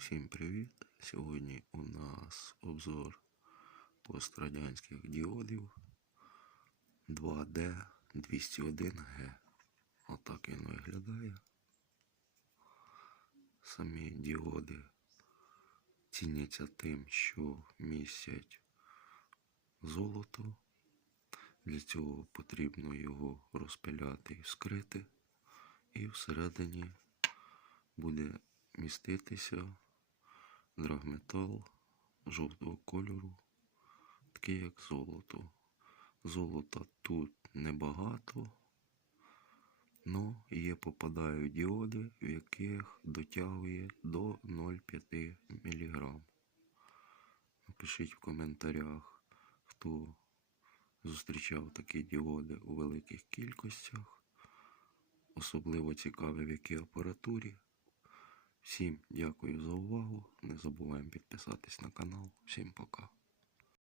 Всім привіт! Сьогодні у нас обзор пострадянських діодів 2D 201G. Отак він виглядає. Самі діоди ціняться тим, що містять золото. Для цього потрібно його розпиляти і вскрити. І всередині буде міститися драгметал жовтого кольору, такий як золото. Золота тут небагато, але є попадають діоди, в яких дотягує до 0,5 мг. Напишіть в коментарях, хто зустрічав такі діоди у великих кількостях. Особливо цікаві, в якій апаратурі. Всім дякую за увагу. Не забуваємо підписатись на канал. Всім пока.